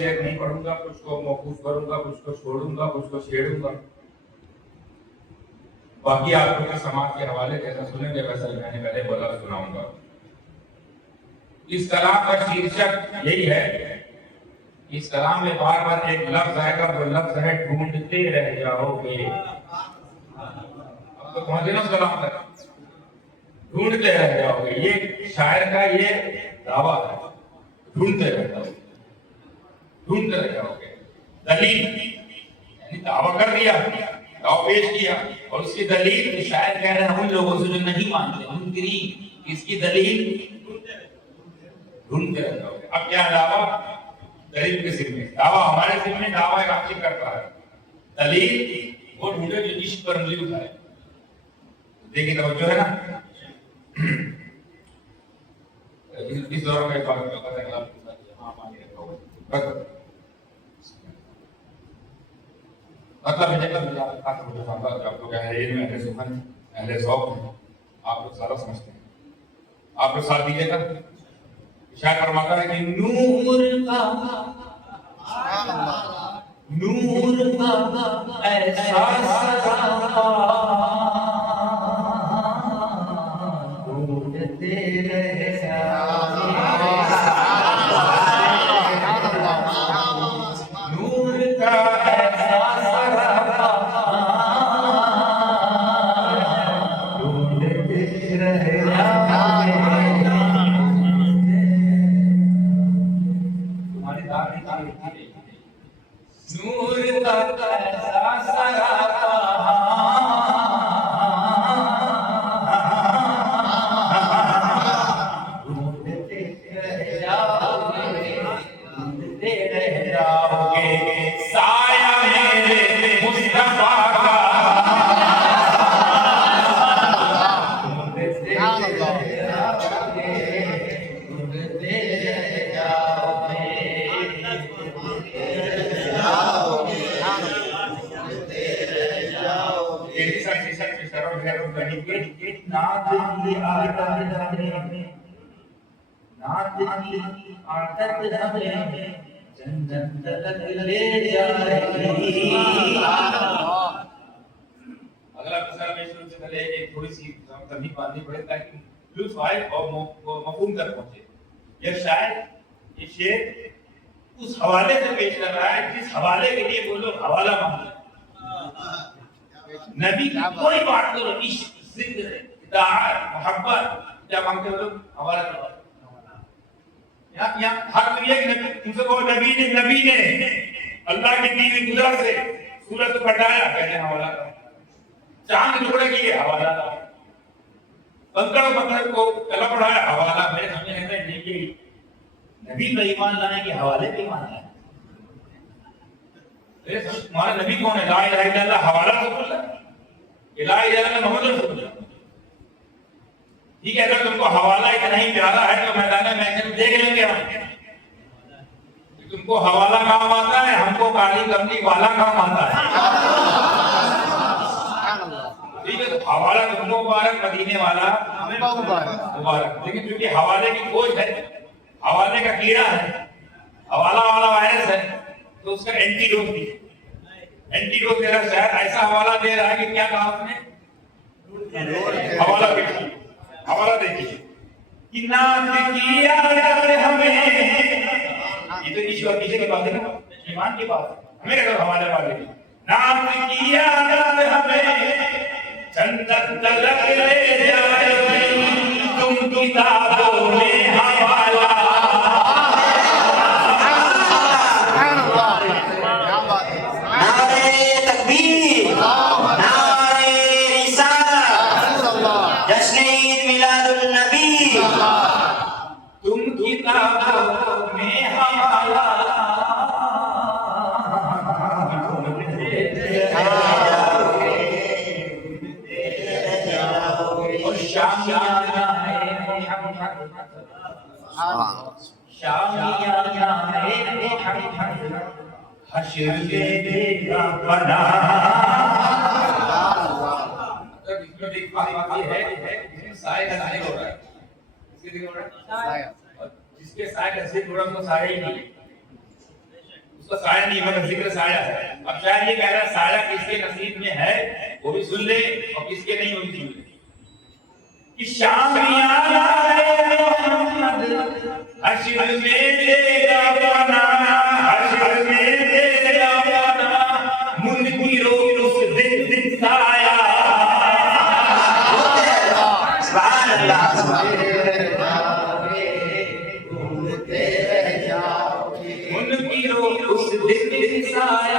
شعر نہیں پڑھوں گا، کچھ کو موقوف کروں گا، کچھ کو چھوڑوں گا، کچھ کو چھیڑوں گا. باقی آپ کو سماعت کے حوالے جیسا سنیں گے ویسا میں نے پہلے بولا سناؤں گا. اس کلام کا شیرشک یہی ہے. اس کلام میں بار بار ایک لفظ آئے گا، وہ لفظ ہے ڈھونڈتے رہ جاؤ گے. اب تو پہنچے نا اس کلام تک، ڈھونڈتے رہ جاؤ گے. یہ شاعر کا یہ دعویٰ ہے، ڈھونڈتے رہ جاؤ گے، ڈھونڈتے رہ جاؤ گے. دلیل یعنی دعویٰ کر دیا، دعویٰ پیش کیا، اور اس کی دلیل شاعر کہہ رہے ہیں ان لوگوں سے جو نہیں مانتے، منکرین. اس کی دلیل ڈھونڈتے رہ جاؤ گے. اب کیا دعویٰ؟ دلیل کے ذمہ، دعویٰ ہمارے ذمہ، دعویٰ ایک عاقل کرتا ہے. دلیل وہ ڈھونڈے جو عشق پر انگلی اٹھائے. دیکھیں توجہ ہے نا. اس دور میں اہل ذوق ہیں، آپ لوگ سارا سمجھتے ہیں. آپ لوگ ساتھ دیجیے گا. شاید فرماتا ہے کہ نور کا ایسا ڈھونڈتے رہ جاؤ گے. نور کا ایسا ڈھونڈتے رہ جاؤ گے. تمہاری دار نہیں نور کا ایسا سراپا ڈھونڈتے رہ جاؤ گے، ڈھونڈتے رہ جاؤ گے. سایہ میرے مصطفیٰ کا ڈھونڈتے رہ جاؤ گے، ڈھونڈتے رہ جاؤ گے. اگلا قصہ میں شروع سے پہلے ایک تھوڑی سی تمہید باندھنی پڑے تاکہ لطف آئے اور مفہوم تک پہنچے. یہ شاعر یہ شعر اس حوالے سے پیش کر رہا ہے جس حوالے کے لیے وہ لوگ حوالہ مانگتے ہیں. نبی کی کوئی بات کرو، عشق، ذکر، اطاعت، محبت، کیا مانگتے ہو لوگ؟ حوالہ کرو. یہاں حق تو یہ کہ نبی تم سے کہو نبی نے اللہ کی دی ہوئی قدرت سے سورج کو پھٹایا، کہتے ہیں حوالہ کرو. چاند ٹکڑے کیے، حوالہ کرو. کنکڑ پتھر کو کلا پڑھایا، حوالہ. میرے سمجھنے میں نہیں کہ نبی پر ایمان لانے کے حوالے پہ ایمان لانے. ہمارا نبی کون ہے؟ لا الہ الا اللہ، حوالہ رسول اللہ، لا الہ الا اللہ محمد رسول اللہ. ٹھیک ہے، اگر تم کو حوالہ اتنا ہی پیارا ہے تو میدان محشر دیکھ لیں گے ہم. تم کو حوالہ کام آتا ہے، ہم کو کالی کملی والا کام آتا ہے. ٹھیک ہے، حوالہ تم کو مبارک، مدینے والا مبارک. لیکن چونکہ حوالے کی کھوج ہے، حوالے کا کیڑا ہے، حوالہ والا وائرس ہے، تو اس کا اینٹی ڈوز بھی ہے. اینٹی ڈوز میرا شاید ایسا حوالہ دے رہا ہے کہ کیا کہا آپ نے؟ حوالہ دیکھیے، حوالہ دیکھیے کہ نات کی عادت ہمیں. یہ تو ایشور کی بات ہے نا، ایمان کی بات ہے. ہمیں اگر حوالے والے کی نات کی عادت ہمیں جنت تلک لے جائے گی، تم کتابوں میں حوالہ. حشر دے گا بنا. جس کے سائے کا ذکر ہو رہا ہے وہ سارے ہی نہیں. کو سایہ نہیں مگر ذکر سایہ ہے. اب شاید یہ کہہ رہا ہے سایہ کس کے نصیب میں ہے وہ بھی سن لے اور کس کے نہیں وہ بھی سن لے. کہ شامیانہ ہے محمد حشر میں تیرا بنا, حشر میں تیرا بنا, منکروں اس دن سایہ. سبحان اللہ سبحان اللہ. اس دن سایہ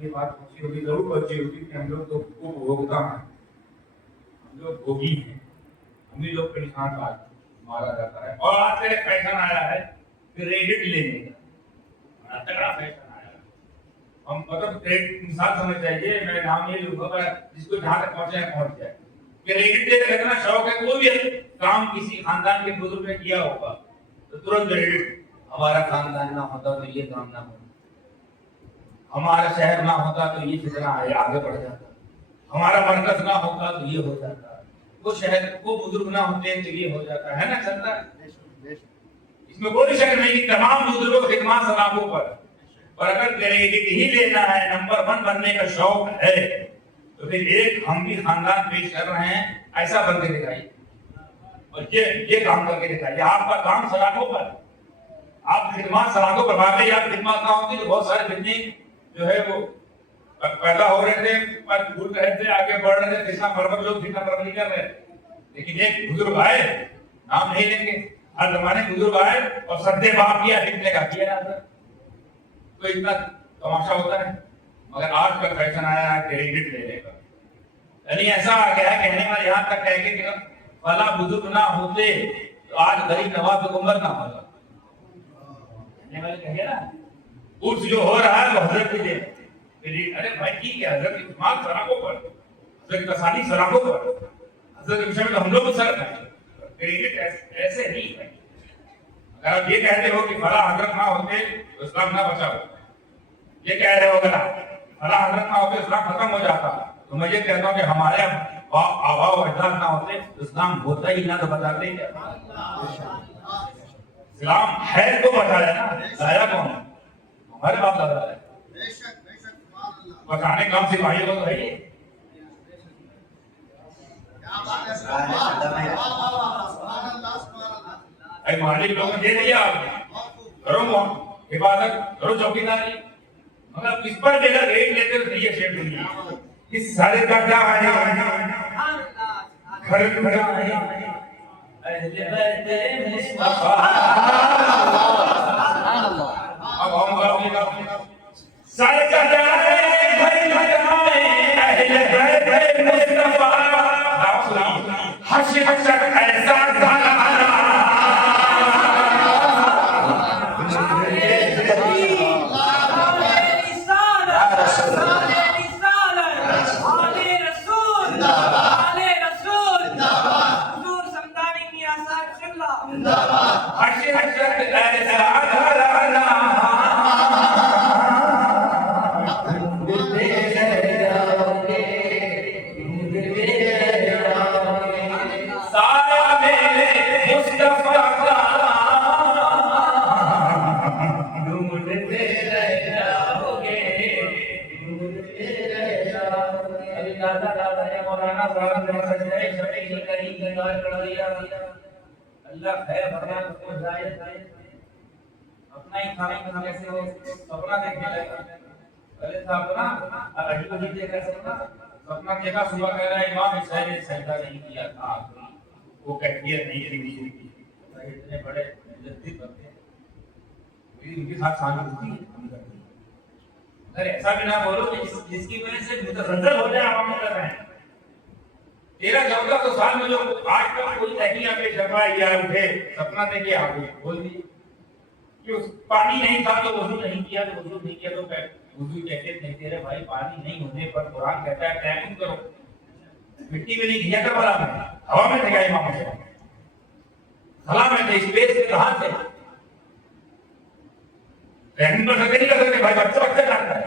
یہ بات پوچھی ہوگی ضرور بچی ہوگی کہ ہم لوگ تو بھوگتا ہیں, ہم لوگ بھوگی ہیں, ہم بھی لوگ پریشان بات مارا جاتا ہے. اور آج کا ایک فیشن آیا ہے کریڈٹ لینے کا, تگڑا فیشن آیا ہے. ہم مطلب ایک مثال سمجھ جائیے, میں نام یہ لوں گا جس کو جہاں تک پہنچے پہنچ جائے. کریڈٹ لینے کا اتنا شوق ہے, کوئی بھی کام کسی خاندان کے بزرگ نے کیا ہوگا تو ترنت کریڈٹ, ہمارا خاندان نہ ہوتا تو یہ کام نہ ہوتا, ہمارا شہر نہ ہوتا تو یہ فتنہ آگے بڑھ جاتا, ہمارا مرکز نہ ہوتا تو یہ ہو جاتا, وہ شہر وہ بزرگ نہ ہوتے تو یہ ہو جاتا ہے نا. چلتا ہے, اس میں کوئی شک نہیں کہ تمام بزرگوں کی خدمات سلاموں پر. اور اگر کریڈٹ ہی لینا ہے, نمبر 1 بننے کا شوق ہے, تو پھر ایک ہم بھی خاندان پیش کر رہے ہیں, ایسا بن کے دکھائیے اور یہ کام کر کے دکھائیے. آپ کا کام سلاخوں پر, آپ خدمات سلاخوں پر. واقعی آپ خدمات نہ ہوتی تو بہت سارے فتنے جو ہے وہ پیدا ہو رہے تھے, پر بھول رہے تھے, آگے بڑھ رہے تھے, فتنہ پرور لوگ فتنہ پرور کر رہے تھے. لیکن ایک بزرگ آئے, نام نہیں لیں گے, ہر زمانے بزرگ آئے اور سدے باپ کیا فتنے کا کیا جاتا, تو اتنا تماشا ہوتا ہے. مگر آج کا فیشن آیا ہے کریڈٹ لینے کا, یعنی ایسا آ گیا ہے کہنے والا یہاں تک کہہ کے کہ فلاں بزرگ نہ ہوتے تو آج غریب نواز حکومت نہ ہوتا. کہنے والے کہیں نا کچھ جو ہو رہا ہے وہ حضرت کی دے. ارے بھائی ٹھیک ہے, حضرت کی اجماع سراغوں پر, حضرت کی تصانی سراغوں پر, حضرت کے مشاہد ہم لوگ سر کریں. کریڈٹ ایسے نہیں ہے. اگر آپ یہ کہتے ہو کہ فلاں حضرت نہ ہوتے تو اسلام نہ بچا ہوتا, یہ کہہ رہے ہو اگر فلاں حضرت نہ ہوتے اسلام ختم ہو جاتا, تو میں یہ کہتا ہوں کہ ہمارے آباء و اجداد نہ ہوتے تو اسلام ہوتا ہی نہ, تو بتاتے ہی کیا. اسلام ہے تو بتایا نا, لایا کون ہے؟ ہمارے باپ دادا ہے. بتانے کام سپاہی کو تو ہے ہی. اے مالک لوگوں نے دے دیا, کرو حفاظت کرو, چوکیداری, مگر کس پر دے گا ریٹ لیتے تو یہ شیٹ دنیا کس سارے کا کیا آیا گھر کھڑا ہے اہل بیت مصطفیٰ. اب ہم گا سارے کا کیا ہے گھر کھڑا ہے اہل بیت مصطفیٰ. حشر حشر ایسا دھانا اللہ ہے فرمان کو جائے اپنا ہی کھانے کیسے ہو سپنا دیکھنے لگا. پہلے تھا اپنا اڈی کو دیکھ کر سپنا دیکھا, صبح کہہ رہا ہے امام حسین نے سجدہ نہیں کیا تھا, وہ کیفیت نہیں تھی. اتنے بڑے مجدد بنتے ہیں, ان کے ساتھ شامل ہوتی ہے. اگر ایسا بھی نہ بولو کہ جس کی وجہ سے متزلزل ہو جائے عوام کر رہے ہیں. 13-14 سال میں جو آج تک کوئی تحقیق پیش کروا یا اٹھے سپنا دے کے آگے بول دی کہ پانی نہیں تھا تو وضو نہیں کیا, تو وضو نہیں کیا تو وضو کہتے تھے تیرے بھائی پانی نہیں ہونے پر قرآن کہتا ہے تیمم کرو. مٹی میں نہیں کیا کربلا میں, ہوا میں تھے کیا امام حسین, خلا میں تھے, اسپیس میں کہاں تھے. تیمم پر نہیں کر سکتے بھائی, بچہ ڈالتا ہے